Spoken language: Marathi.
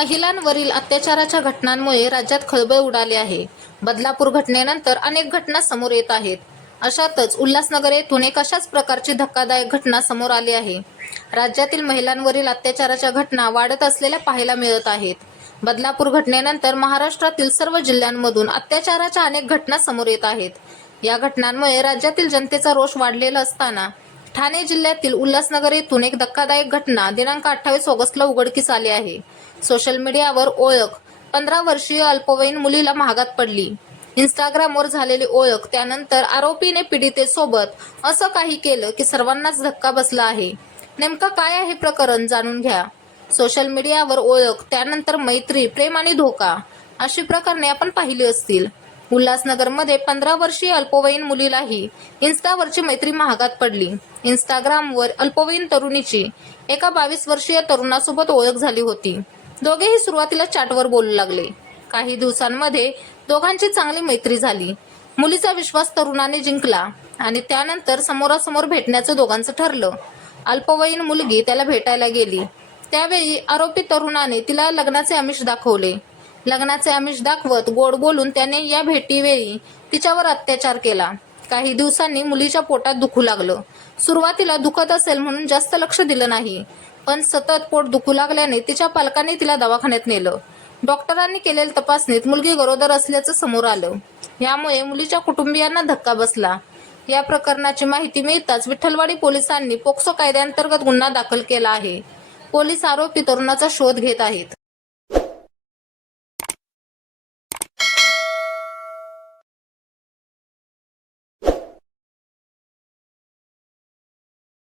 महिलांवरील अत्याचाराच्या घटनांमुळे राज्यात खळबळ उडाली आहे. बदलापूर घटनेनंतर अनेक घटना समोर येत आहेत. अशातच उल्हासनगर येथून एक अशाच प्रकारची धक्कादायक घटना समोर आली आहे. राज्यातील महिलांवरील अत्याचाराच्या घटना वाढत असलेल्या पाहायला मिळत आहेत. बदलापूर घटनेनंतर महाराष्ट्रातील सर्व जिल्ह्यांमधून अत्याचाराच्या अनेक घटना समोर येत आहेत. या घटनांमुळे राज्यातील जनतेचा रोष वाढलेला असताना ठाणे जिल्ह्यातील उल्हासनगर येथून एक धक्कादायक घटना दिनांक 28 ऑगस्टला उघडकीस आली आहे. सोशल मीडियावर ओळख 15 वर्षीय अल्पवयीन मुलीला महागात पडली. इंस्टाग्रामवर झालेली ओळख, त्यानंतर आरोपीने पीडितेसोबत असं काही केलं की सर्वांनाच धक्का बसला आहे. नेमकं काय आहे प्रकरण जाणून घ्या. सोशल मीडियावर ओळख, त्यानंतर मैत्री, प्रेम आणि धोका अशी प्रकरणे आपण पाहिली असतील. उल्हासनगरमध्ये 15 वर्षीय अल्पवयीन मुलीलाही इन्स्टावरची मैत्री महागात पडली. इंस्टाग्रामवर अल्पवयीन तरुणीची एका 22 वर्षीय तरुणासोबत ओळख झाली होती. दोघेही सुरुवातीला चॅटवर बोलू लागले. काही दिवसांमध्ये दोघांची चांगली मैत्री झाली. मुलीचा विश्वास तरुणाने जिंकला आणि त्यानंतर समोरासमोर भेटण्याचं दोघांचं ठरलं. अल्पवयीन मुलगी त्याला भेटायला गेली. त्यावेळी आरोपी तरुणाने तिला लग्नाचे आमिष दाखवले. लग्नाचे आमिष दाखवत गोड बोलून त्याने या भेटीवेळी तिच्यावर अत्याचार केला. काही दिवसांनी मुलीच्या पोटात दुखू लागलं. सुरुवातीला दुखत असेल म्हणून जास्त लक्ष दिलं नाही, पण सतत पोट दुखू लागल्याने तिच्या पालकांनी तिला दवाखान्यात नेलं. डॉक्टरांनी केलेल्या तपासणीत मुलगी गरोदर असल्याचं समोर आलं. यामुळे मुलीच्या कुटुंबियांना धक्का बसला. या प्रकरणाची माहिती मिळताच विठ्ठलवाडी पोलिसांनी पोक्सो कायद्याअंतर्गत गुन्हा दाखल केला आहे. पोलीस आरोपी तरुणाचा शोध घेत आहेत.